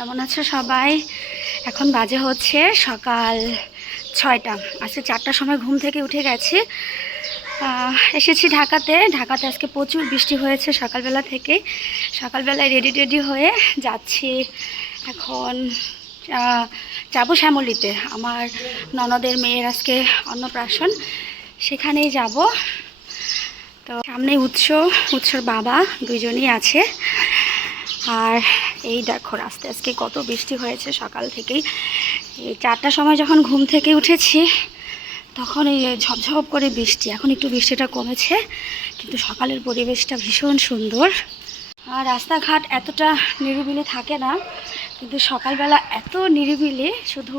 কেমন আছো সবাই? এখন বাজে হচ্ছে সকাল 6টা। আজকে 4টার সময় ঘুম থেকে উঠে গেছি। এসেছি ঢাকাতে। আজকে প্রচুর বৃষ্টি হয়েছে সকালবেলা থেকে। সকালবেলায় রেডি হয়ে যাচ্ছি। এখন যাবো শ্যামলীতে, আমার ননদের মেয়ের আজকে অন্নপ্রাশন, সেখানেই যাব। তো সামনে উৎসর বাবা দুইজনই আছে। আর এই দেখো রাস্তায় আজকে কত বৃষ্টি হয়েছে সকাল থেকেই। এই 4টার সময় যখন ঘুম থেকে উঠেছি তখন এই ঝপঝপ করে বৃষ্টি। এখন একটু বৃষ্টিটা কমেছে, কিন্তু সকালের পরিবেশটা ভীষণ সুন্দর। আর রাস্তাঘাট এতটা নিরিবিলি থাকে না, কিন্তু সকালবেলা এত নিরিবিলি, শুধু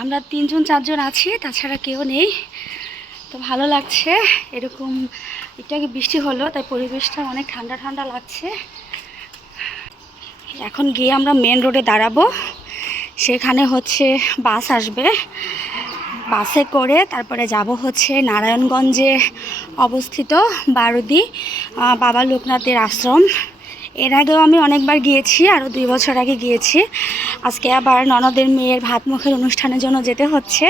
আমরা 3-4জন আছি, তাছাড়া কেউ নেই। তো ভালো লাগছে। এরকম একটু আগে বৃষ্টি হলো, তাই পরিবেশটা অনেক ঠান্ডা ঠান্ডা লাগছে। এখন গিয়ে আমরা মেন রোডে দাঁড়াবো। সেখানে হচ্ছে বাস আসবে, বাসে করে তারপরে যাব হচ্ছে নারায়ণগঞ্জে অবস্থিত বারুদি বাবা লোকনাথের আশ্রম। এর আগেও আমি অনেকবার গিয়েছি, আরও 2 বছর আগে গিয়েছি। আজকে আবার ননদের মেয়ের ভাত মুখের অনুষ্ঠানের জন্য যেতে হচ্ছে।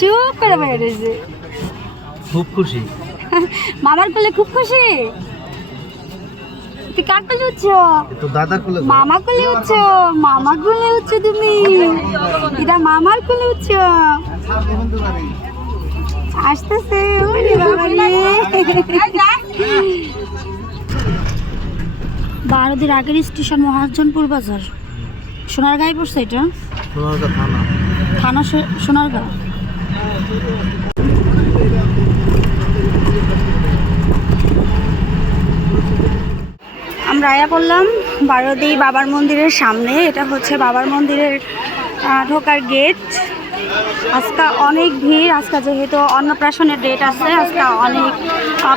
চুপ করে বেড়ে রয়েছে, খুব খুশি। মামার কোলে খুব খুশি। তুই কার কোলে উঠছ? তো দাদার কোলে। মামা কোলে উঠছ? মামা কোলে উঠছ তুমি? এটা মামার কোলে উঠছ। আসতেছে বারোদির আগের স্টেশন মহাজনপুর বাজার, সোনারগাঁয়ে পড়ছে এটা। থানা সোনারগাঁ। আমরা আয়া পড়লাম বারোদি বাবার মন্দিরের সামনে। এটা হচ্ছে বাবার মন্দিরের ঢোকার গেট। আজকে অনেক ভিড়। আজকে যেহেতু অন্নপ্রাশনের ডেট আছে, আজকে অনেক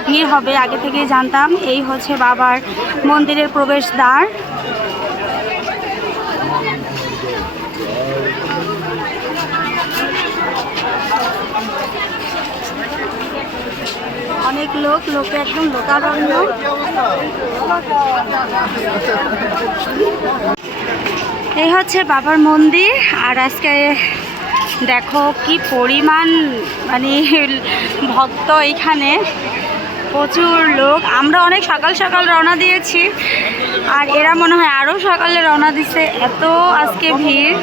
ভিড় হবে, আগে থেকেই জানতাম। এই হচ্ছে বাবার মন্দিরের প্রবেশদ্বার। অনেক লোকে একদম লোকারণ্য। এই হচ্ছে বাবার মন্দির। আর আজকে দেখো কি পরিমাণ মানে ভক্ত এখানে, প্রচুর লোক। আমরা অনেক সকাল সকাল রওনা দিয়েছি, আর এরা মনে হয় আরও সকালে রওনা দিছে, এত আজকে ভিড়।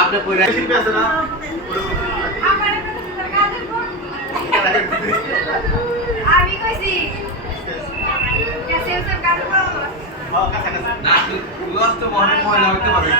আপনি কই রেসিপি আছে না আমি কইছি ক্যাসে সব গান করো না লস তো ময়লা হইতে পারে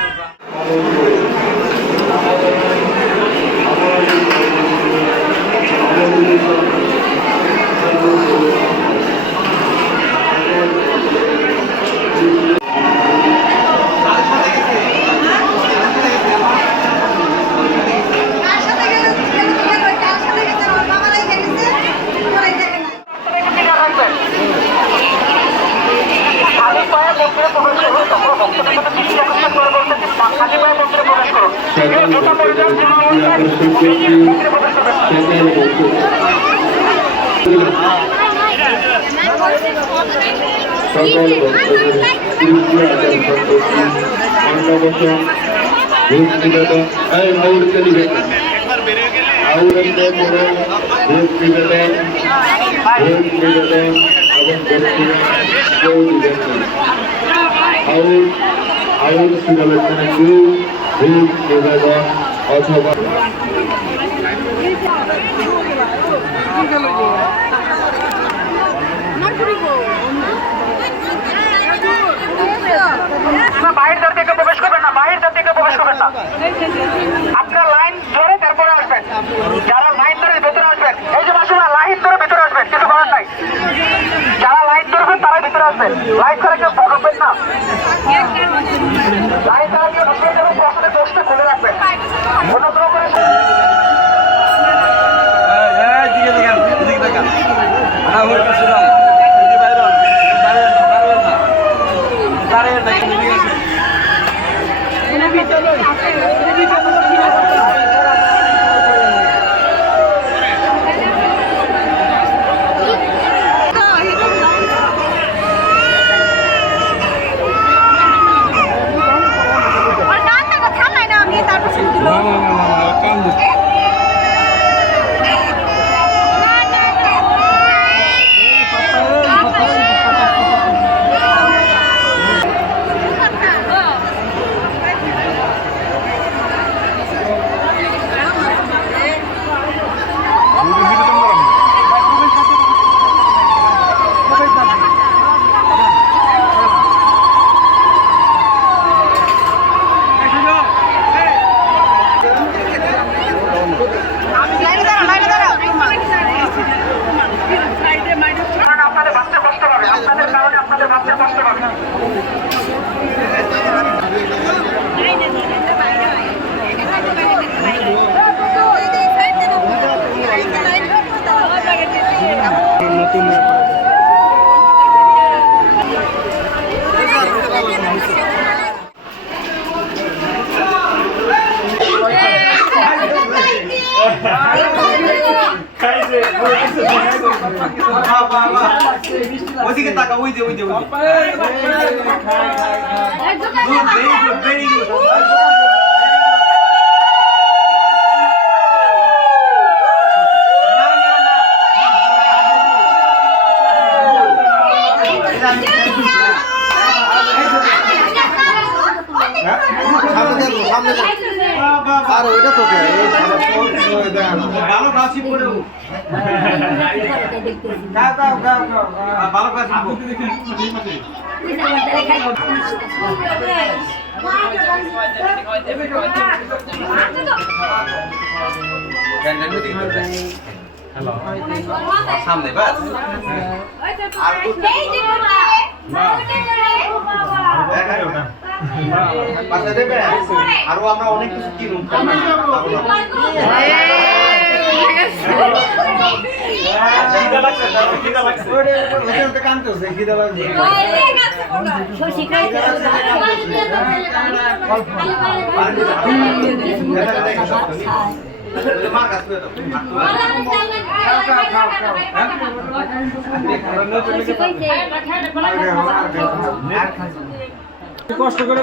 কার সাথে গেলে কার সাথে গেছে আমার বাবা লাই গেছে ওরাই দেখে না সকল ভক্তদের অন্নবসন ভোগ নিবেদন এই মৌরকে নিবেদন আউরঙ্গে পরে ভোগ নিবেদন এবং কেউ নিবেদন আউর শিলাবেদনে কেউ ভোগ নিবেদন অথবা বাহির দ্বার থেকে প্রবেশ করবেন না, বাহির দ্বার থেকে প্রবেশ করবেন না। আপনার লাইন ধরে তারপরে আসবেন। যারা লাইন ধরে ভেতরে আসবেন, এই যে মাসুমা লাইন ধরে ভেতরে আসবেন, কিছু করার নাই। যারা লাইন ধরবেন তারা ভেতরে আসবেন, লাইন ছাড়া কেউ ঢুকবেন না। লাইন ছাড়া কেউ ঢুকবেন এবং প্রশ্নের দোষটা খুলে রাখবেন। অনুগ্রহ করে দিকে দেখা আর গানটা কথা নাই না আমি তারপর শুরু দিব আপনাদের বাচ্চা কষ্ট পাবে, আপনাদের কারণে আপনাদের বাচ্চা কষ্ট পাবে। ওইদিকে তাকা ওই যে ভেরি গুড আর ওইটা তো ভালো কাশি পড়েও ভালো কাশি সামনে বাস পাশে দেবে আরো আমরা অনেক কিছু কিনুন কষ্ট করে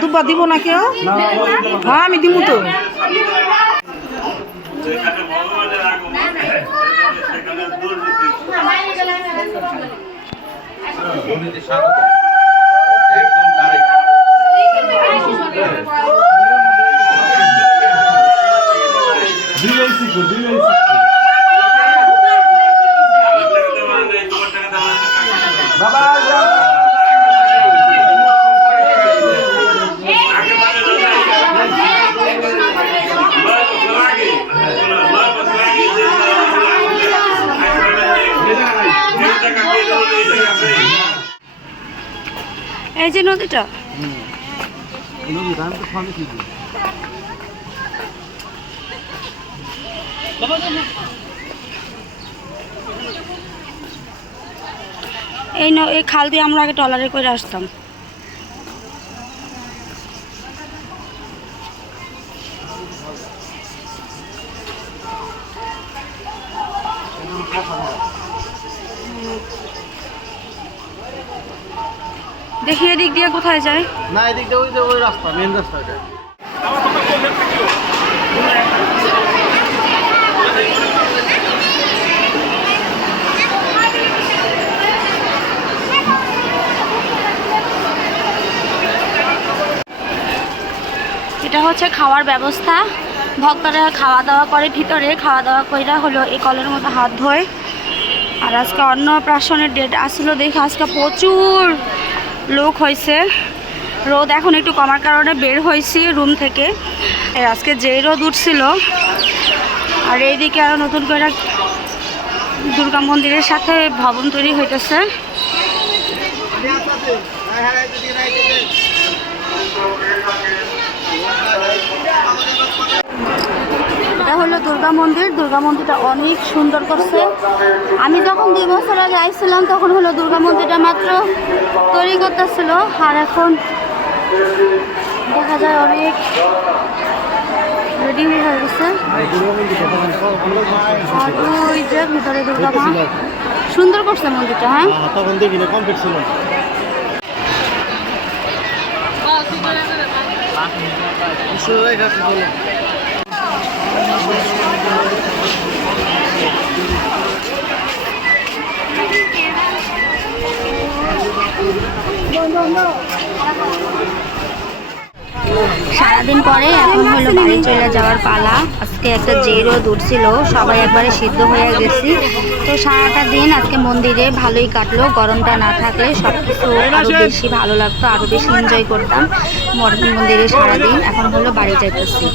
দুব্বা দিব না কেউ? হ্যাঁ আমি দিব তো। একদম কারেক্ট। এই যে নদীটা, এই খাল দিয়ে আমরা আগে ট্রলারে করে আসতাম। দেখি এদিক দিয়ে কোথায় যায়। না এদিক দিয়ে ওই রাস্তা মেন রাস্তা এটা। এটা হচ্ছে খাওয়ার ব্যবস্থা, ভক্তরা খাওয়া দাওয়া করে ভিতরে, খাওয়া দাওয়া কইরা হলো এই কলের মতো হাত ধোয়। আর আজকে অন্নপ্রাশনের ডেট আসলো দেখে আজকে প্রচুর লোক হয়েছে। রোদ এখন একটু কমার কারণে বের হয়েছি রুম থেকে। আজকে যেই রোদ উঠছিল। আর এইদিকে আরও নতুন করে দুর্গা মন্দিরের সাথে ভবন তৈরি হইতেছে। এটা হলো দুর্গা মন্দির। দুর্গা মন্দিরটা অনেক সুন্দর করছে। আমি যখন 2 বছর আগে আইছিলাম তখন হলো দুর্গা মন্দিরটা মাত্র তৈরি করতেছিল। আর এখন দেখা যায় অনেক রেডি হয়ে গেছে। আর ওই যে ভিতরে দুর্গা মা সুন্দর করছে মন্দিরটা। হ্যাঁ তখন দেখি না কমপ্লিট ছিল। সারাদিন পরে এখন হলো বাড়ি চলে যাওয়ার পালা। আজকে একটা যে রোদ উঠছিল, সবাই একবারে সিদ্ধ হয়ে গেছি। তো সারাটা দিন আজকে মন্দিরে ভালোই কাটলো। গরমটা না থাকলে সব কিছু আরও বেশি ভালো লাগতো, আরও বেশি এনজয় করতাম মন্দিরে সারাদিন। এখন হলো বাড়ি যাইতেছি।